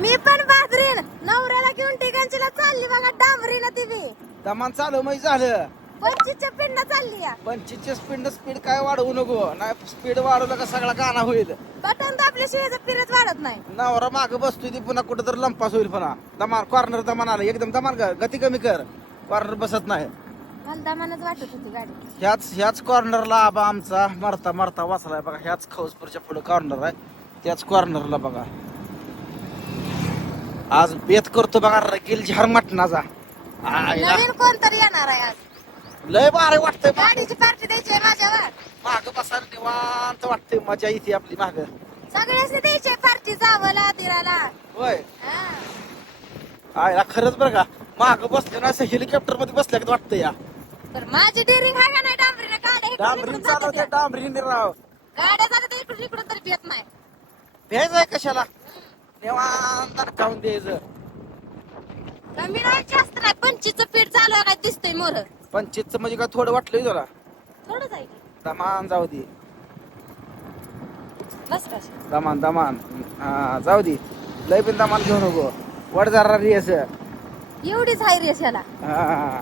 मी पण बाजरीन. नवऱ्याला घेऊन ठिकाणचीला चालली बघा डांबरीला ती दमान चालू मग झालं. पंचवीसच्या पिंड चालली या. पंचवीसचे स्पीड स्पीड काय वाढवू नको. नाही स्पीड वाढवलं का सगळा गाणा होईल. बटन दाबल्याशिवाय याचं पिरत वाढत नाही. नवरा माग बसतोय ती पुन्हा कुठं तर लंपास होईल पुन्हा. दमान कॉर्नर दमान आलं. एकदम दमान कर गती कमी कर. कॉर्नर बसत नाही. मला दमानच वाटत होती गाडी. ह्याच ह्याच कॉर्नरला आबा आमचा मरता मरता वाचलाय बघा. ह्याच खौसपूरच्या पुढे कॉर्नर आहे. त्याच कॉर्नरला बघा. आज बेत करतो बघा रगील झार मटणाचा. आईला नवीन कोणतरी येणार आहे आज? लय भारी वाटतंय गाडीची पार्टी द्यायची आहे माझ्यावर. माग बसायला निवांत वाटतंय मजा येते आपली माग. सगळ्याच द्यायची पार्टी जावला दिराला. होय. हा. खरंच बरं का. माग बसले ना असं हेलिकॉप्टरमध्ये बसल्या का वाटतं या. तर माझी डेअरिंग आहे का नाही डांबरीने गाड्या इकडून डांबरी इकडून चालवते जातात. डांबरी राव. गाड्या जातात इकडून इकडून तरी येत नाही. भ्यायचंय कशाला? निवांत खाऊन द्यायचं कमी नाही जास्त नाही पीठ आहे काय दिसतंय मोर. पंचितचं म्हणजे काय थोडं वाटलंय तुला थोडं जाईल दमान जाऊ दे. बस बस दमान दमान. हा जाऊ दे. लय पण दमान घेऊ नको. वड जरा रेस एवढीच आहे रेस याला हा.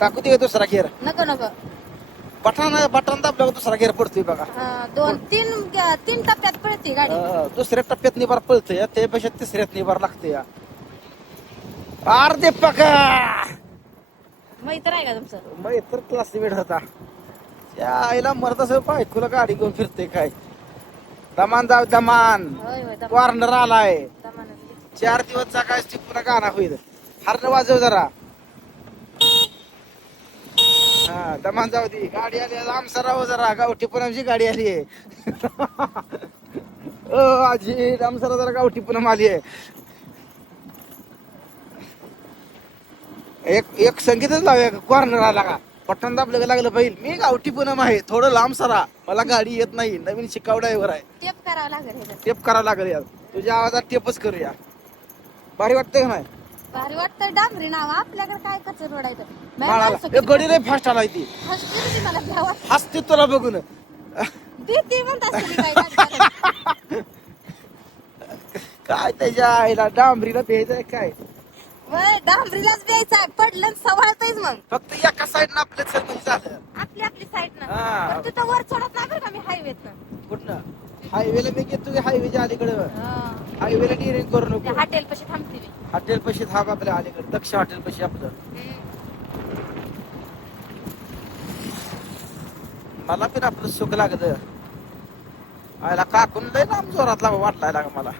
टाकू दे दुसरा घेर नको नको. बटन बटन दाबल्यावर दुसरा घेर पडतोय बघा. हा, दोन तीन तीन टप्प्यात पळते गाडी. दुसऱ्या टप्प्यात निभार पळतोय त्यापेक्षा तिसऱ्यात निभार लागतोय अर्धे पका मैत्र आहे का तुमचं? मग तर क्लासमेट होता. त्या आईला मरत असं बायकोला गाडी घेऊन फिरते काय? दमान जाऊ दमान. होय होय दमा- कॉर्नर आलाय. दमानं. चार दिवस जगायची पुन्हा गाणं होईल. हरण वाजव जरा. हा दमान जाऊ दे. गाडी आली आमचा राहू जरा. गावठी पुनमची गाडी आली आहे. ओ आजी आमसरा जरा गावठी पुनम आली आहे. एक एक संगीतच लावूया कॉर्नर आला का? पट्टण दाबलं लागलं पाहिजे मी गावठी पुनम आहे. थोडं लांब सरा. मला गाडी येत नाही. नवीन शिकाव ड्रायव्हर आहे. टेप करावं लागेल. टेप करावं लागेल यार. तुझ्या आवाजात टेपच करूया. भारी वाटतंय का नाही? भारी वाटतं डांबरी नाव. आपल्याकडे काय कचर तर. बाई माणसं एक गडी लय फास्ट आलाय ती हसते रे ती मला भ्यावा. हसते तुला बघून. भीती म्हणत असेल बाई गाडीवाल्याला. काय त्याच्या आईला डांबरीला भेजाय काय? वय, डांबरीलाच द्यायचं पडलं आणि सवाळतच मग. फक्त एका साईड आपलं चल म्हणजे झालं. आपली आपली साईड ना. हा. पण तिथं वर चढत नाही बरं का मी हायवेत कुठनं? हायवेला मी घेतो हायवेच्या अलीकडं. हायवेला डिरिंग करू नको. हॉटेल पशी थांबते मी. हॉटेल पशी थांब आपल्या अलीकडे. दक्ष हॉटेल पशी आपलं. मला पण आपलं सुख लागलं आयला काकून लय लांब जोरात लावा वाटलाय लागा मला.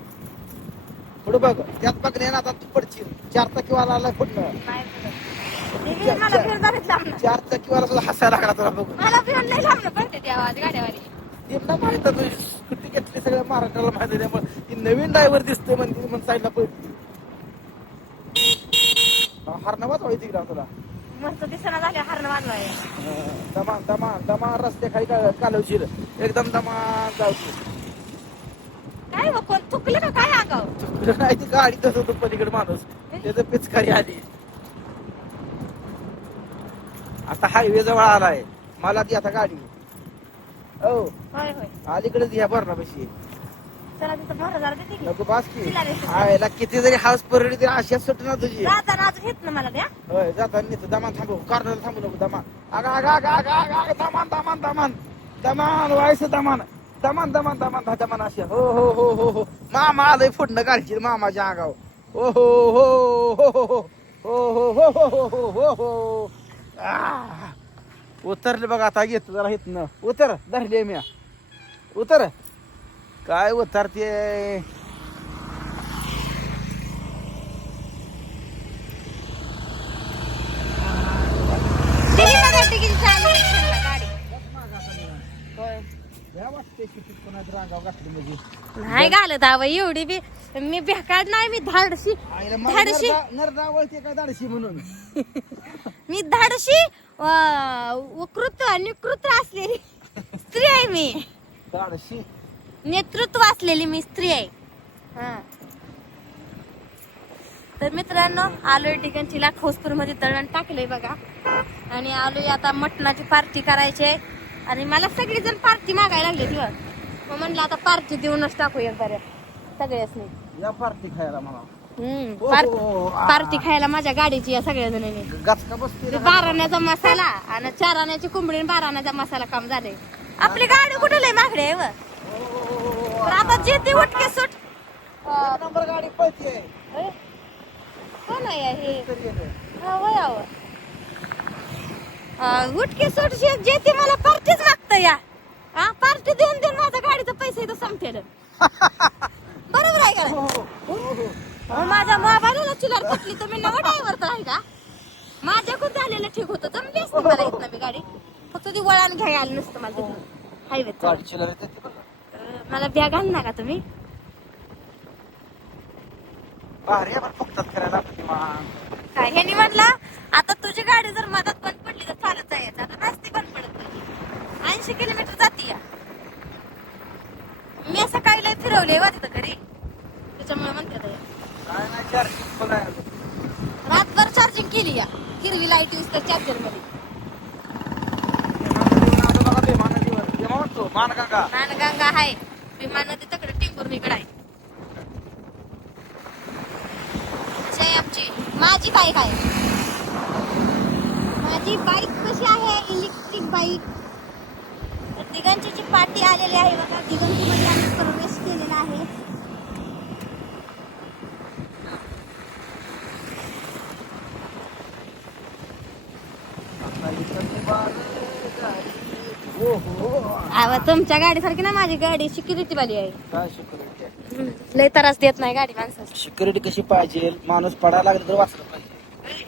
पुढे बघ त्यात बघ ना आता तू पडशील. चार टक्केवाला आलाय नाही लांबनं. चार टक्केवाला सुद्धा हसायला लागला तुला बघून. मला फिरून लय लांबनं पडते ती आवाज गाड्यावाली. त्यांना माहीत तुझी स्कूटी घेतली सगळ्या महाराष्ट्राला माहिती आहे त्यामुळे ती नवीन ड्रायव्हर दिसते म्हणून साईडला पडली हरणावाच व्हायची का तुला मस्त दिसना झाल्या हरण वाजवाय हं, दमान दमान दमान रस्ते खाली कालवशील. एकदम दमान जाऊ काय बघ कोण चुकलं का काय आगाव? नाही ती गाडी तसं होतं पलीकडे माणूस. त्याचं पिचकारी आली. आता हायवे जवळ आलाय. मला ती आता गाडी. हो. होय होय. अलीकडेच या बरं पैसे चला तिथं भर जरा देते की नको बास की तिला. आयला किती जरी हाऊस परडी तरी अशाच सुटणार तुझी जाताना अजून घेत ना मला द्या होय जाताना नाही दमान थांबव कॉर्नर थांबू नको दमान अगा अगा अगा अगा अगा अगा दमान दमान दमान दमान व्हायचं दमान दमान दमान दमान धा दमान अशा हो हो हो हो हो मामा आलंय फुडणं काढशील मामाच्या आगाव हो हो हो हो हो हो हो हो हो हो हो हो हो आह. उतरले बघा आता घेतो जरा इथनं उतर धरले मी उतर काय उतरते म्हणजे. नाही घालत आव एवढी बी मी बेकाड नाही मी धाडशी धाडशी नरडावळते काय धाडशी म्हणून? मी धाडशी अं, वकृत निकृत असलेली स्त्री आहे मी. धाडशी? नेतृत्व असलेली मी स्त्री आहे. हा. तर मित्रांनो आलोय ठिकाणचीला खोसपूरमध्ये तळण टाकलंय बघा. आणि आलोय आता मटणाची पार्टी करायची आहे. आणि मला सगळी जण पार्टी मागायला लागली दिवस मग म्हणलं आता पार्टी देऊनच टाकू एक बऱ्या सगळ्याच या पार्टी खायला मला हो, हो, हो. पार्टी खायला माझ्या गाडीची या सगळ्या जणांनी बाराण्याचा मसाला आणि चार आण्याची कोंबडी आणि बारा आण्याचा मसाला काम झाले आपली गाडी कुठे लय मागडे आहे व. तर आता जे ते उठके सुट. नंबर गाडी पळते कोण आहे हे? तरी. हा, वय आव. अं, उठके सुट जे ते मला पार्टीच मागत या. हा पार्टी देऊन देऊन माझ्या गाडीचा पैसे इथं संपतेल बरोबर आहे का? हो, हो, हो, माझ्या मोबाईलला चिल्लर पटली तर मी नवं ड्रायव्हर तर आहे का? माझ्याकडून झालेलं ठीक होतं. जमली असते मला इथनं मी गाडी. फक्त ती वळण घ्यायला आलं नसतं मला हायवे गाडी चिल्लर येते ती बघ. मला बॅग आणणार का तुम्ही. भारी आहे करायला. काय ह्यानी म्हणलं आता तुझी गाडी जर मधात बंद पडली तर चालत जायचं आता नसती बंद पडत ऐंशी किलोमीटर जाती या. मी सकाळी लय फिरवले वा तिथं घरी. त्याच्यामुळे म्हणते. रातभर चार्जिंग केली या. हिरवी लाइट यूज कर चार्जरमध्ये मानगंगा. मानगंगा आहे. विमान नदी तकडे टिंबूर आहे. अशी आहे आमची माझी बाईक आहे. माझी बाईक कशी आहे? इलेक्ट्रिक बाईक दिगंची जी पार्टी आलेली आहे बघा. दिगंची मध्ये आम्ही प्रवेश केलेला आहे. हो. आवा तुमच्या गाडीसारखी ना माझी गाडी सिक्युरिटी वाली आहे. काय आहे? हम्म. लय त्रास देत नाही गाडी माणसाची सिक्युरिटी कशी पाहिजे? माणूस पडायला लागला तर वाचलं पाहिजे.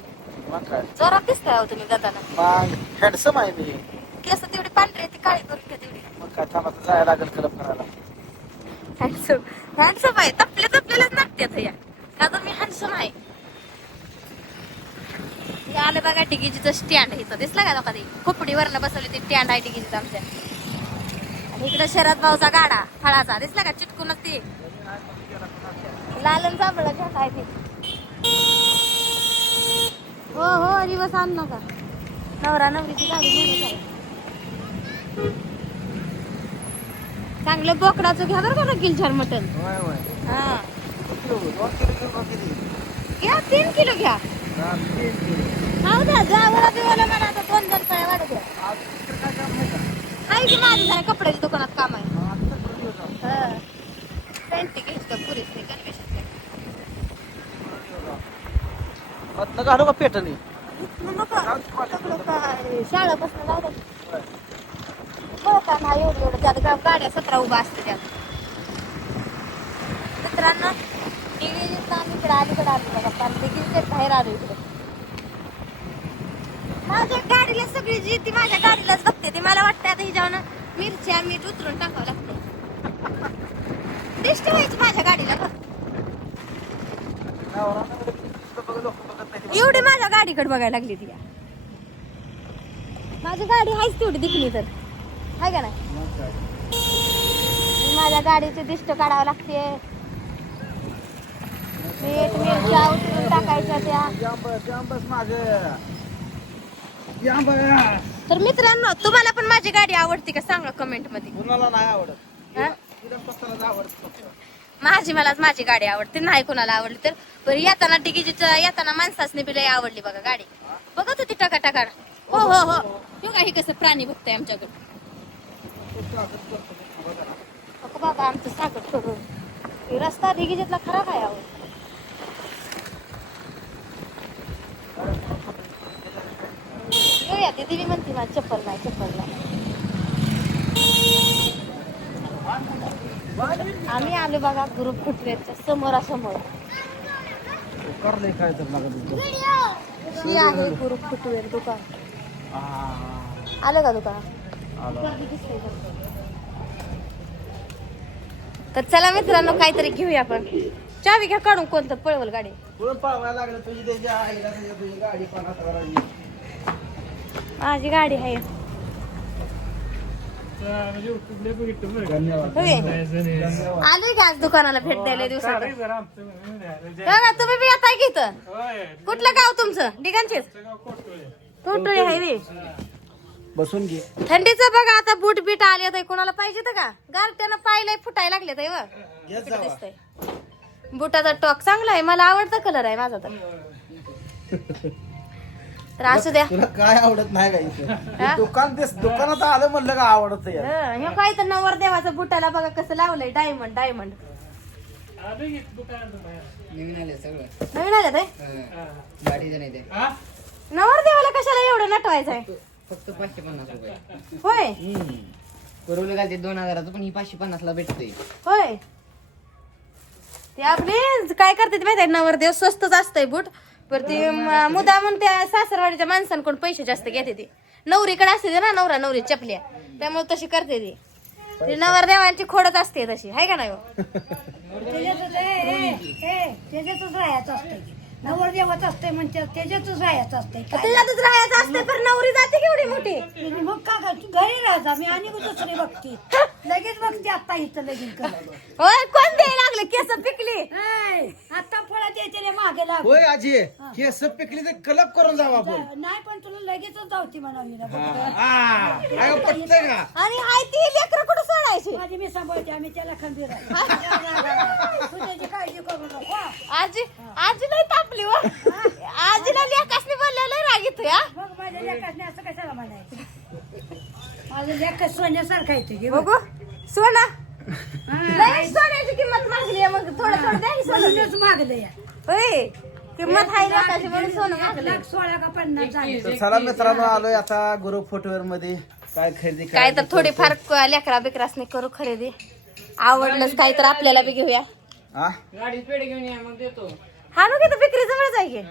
मग काय? जोरात दिसताय हो तुम्ही जाताना. मग हँडसम आहे मी. केस तेवढी पांढरी ती काळी करून घ्या तेवढी. मग काय थांबा आता जायला लागेल क्लब करायला. हँडसम हँडसम आहे तपले तपलेलेच नागत्यात या. का तर मी हँडसम आहे? हे आलं बघा टिकीजीचं स्टँड इथं. दिसलं का कधी खोपडीवरनं बसवली ती स्टँड आहे टिकीजीचं आमच्या. इकडे शरद भाऊचा गाडा फळाचा. दिसला का? चिटकूनच ती. लालन जांभळा घ्या आहे ते? हो हो दिवस आण नका. नवरा नवरीची गाडी आहे चांगलं बोकडाचं घ्या बरं का किलचार मटन हा. घ्या तीन किलो घ्या. हा, द्या बिवाला मला आता दोन दोन पाय वाढ द्या आज दुसरं काय काम नाही आहे की माझं जरा कपड्याच्या दुकानात काम आहे. पॅन्ट घ्यायची का पुरेस नाही मधनं घालू का पेटणी शाळापासून जाऊ द्या कळता नाही एवढं एवढं. त्यात गाड्या सतरा उभा असते त्यात. मित्रांनो इकडे अलीकडे आलो बघा. पण डिग्रीचे बाहेर आलो इकडे. माझ्या गाडीला सगळी जी ती माझ्या गाडीलाच बघते. ती मला वाटतं आता हिच्यावर मिरच्या मीठ उतरून टाकावं लागतं. दिष्ट व्हायची माझ्या गाडीला बघ. एवढी माझ्या गाडीकडे बघायला लागली ती माझी गाडी आहेच तेवढी दिखली तर. आहे का नाही? माझ्या गाडीचे दिष्ट काढावं लागते. मीठ मिरच्या उतरून टाकायच्या त्या. बघा. तर मित्रांनो तुम्हाला पण माझी गाडी आवडते का? सांगा कमेंटमध्ये. कुणाला नाही आवडत? हा? तिला स्वतःलाच आवडत फक्त. माझी मलाच माझी गाडी आवडते नाही कोणाला आवडली तर. बरं येताना डिगीची येताना माणसासनी बी लय आवडली बघा गाडी. बघत होती टाका टाका हो हो. हो हे काही कसं प्राणी बघताय आमच्याकडे. अगं बाबा आमचं साखर करून रस्ता दिघीजीतला खराब आहे अहो येऊया ती दिली म्हणते मला चप्पल नाही चप्पल नाही आम्ही आलो बघा ग्रुप फुटवेच्या समोरासमोर. ही आहे ग्रुप फुटवेअर दुकान. आलं का दुकान? तर चला मित्रांनो काहीतरी घेऊया आपण. चावी घ्या काढून कोणतं पळवल गाडी. पळवायला लागलं तुझी त्याची गाडी पण माझी गाडी आहे. आलोय का आज दुकानाला भेट द्यायला दिवसात तुम्ही बी की इथं? कुठलं गाव तुमचं? डिगांचेच? कोटोळी आहे रे. बसून घे. थंडीचं बघा आता बूट बीट आले तर कोणाला पाहिजे तर का? गारट्यानं पायला फुटायला लागले तर घेत जावा. दिसतंय. बुटाचा टॉक चांगला आहे. मला आवडता कलर आहे माझा तर. तर असू द्या. तुला काय आवडत नाही इथं? दुकान दुकानात आलं म्हणलं का आवडत यार? हं, हे काय तर नवर देवाचं बुटाला बघा कसं लावलंय डायमंड डायमंड नवीन आले सगळं. नवीन आलं ते गाडीचं नाही ते. नवर देवाला कशाला एवढं नटवायचं आहे फक्त पाचशे पन्नास रुपये. होय? परवले घालते दोन हजाराचं पण ही पाचशे पन्नास ला भेटते होय. ते आपले काय करते ते माहिती नवरदेव स्वस्तच असतंय बूट. पर ती मुदा म्हणून त्या सासरवाडीच्या माणसांकडून पैसे जास्त घेते ते. नवरीकडे असते ना नवरा नवरी चपल्या. त्यामुळे तशी करते ती. ती नवरदेवांची खोडत असते तशी. आहे का नाही हो? त्याच्यातच राहायचं असतं. नवरदेवाच असते म्हणजे त्याच्यातच राहायचं असते त्याच्यातच राहायचं असते तर नवरी जाते केवढी मोठी? मग का घरी राहायचा मी आणि दुसरी बघते. लगेच बघते आता इथं करायला होय कोण द्यायला लागले? केस पिकली. आता फळा द्यायचे रे मागे लाग होय आजी केस पिकली तर कलप करून जाऊ आपण. नाही पण तुला लगेचच जावती पटतंय का? आणि हाय ती लेकर कुठं सोडायची माझी मी सांभाळते आम्ही त्याला खंबीर आहे. तू त्याची काळजी करू नको हा. आजी आजी नाही तापली व आजीला लेकासनी बोललेलं राग मग माझ्या लेखाने असं कशाला म्हणायचं? माझं लेख सोन्यासारखं आहे ते बघू. सोना. लय सोन्याची किंमत मागली आहे मग. थोडं थोडं द्या की सोनं. म्हणूनच मागलं या होय. किंमत हाय लेकाची म्हणून सोनं मागलं लाख सोळा का पन्नास झाले. तर चला मित्रांनो आलोय आता गुरु फुटवेअरमध्ये. काय खरेदी काय तर थोडीफार लेकरा बिकरासनी करू खरेदी. आवडलंच काय तर आपल्याला बी घेऊया. हा गाडीत पेढे घेऊन या मग देतो. हा बिक्री जवळ जाय की.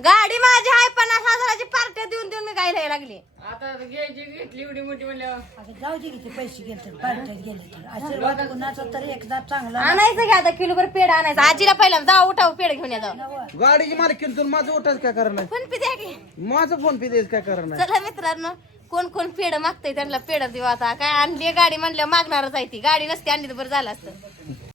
गाडी माझी आहे पन्नास हजाराची पार्ट्या देऊन देऊन मी गायला लागली. आता घ्यायची घेतली एवढी मोठी म्हणल्यावर. अगं जाऊ दे किती पैसे गेले तर पार्टीत गेले तर आशीर्वाद कुणाचा तरी एकदा चांगला आणायचं घ्या आता किलोभर पेड आणायचं. आजीला पहिला जाऊ उठाव पेड घेऊन या जाऊ. गाडीची मालकीन तुला माझं उठाच काय करणार? पण पी द्या की. माझं फोन पे द्यायचं काय करणार? चला मित्रांनो कोण कोण पेड मागतंय त्यांना पेड देऊ आता. काय आणली गाडी म्हणल्या मागणारच आहे ती. गाडी नसती आणली तर बरं झालं असतं.